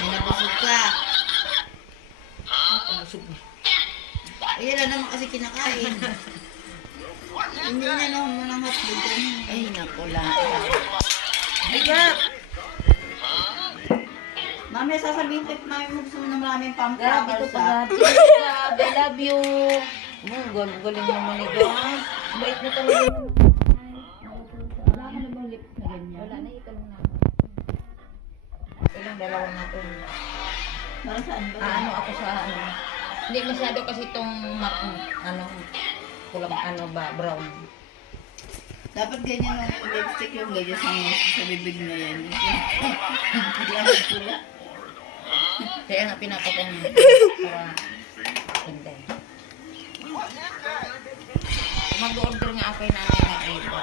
May nabusog ka. Busog na. Ayan na naman kasi kinakain. Hindi na naman mo ng hotdog. Ay, naku lang. Bigat! Mami, sasabihin ko, mami mo gusto mo na maraming Grabe pang-flowers to ha. pagati. Grabe, I love you. Galing naman ni God. Bait na talaga naman. Wala ka na bang lips na ganyan? Wala na, ito lang naman. Ilang dalawa na to. Para saan ba? Ano ako sa ano. Hindi masyado kasi itong kulang brown. Dapat ganyan ang lipstick yung ganyan sa bibig na yan. Lamig pula. Kaya nga pinapatong para hindi. Mag-order nga ako ng nanay na iba.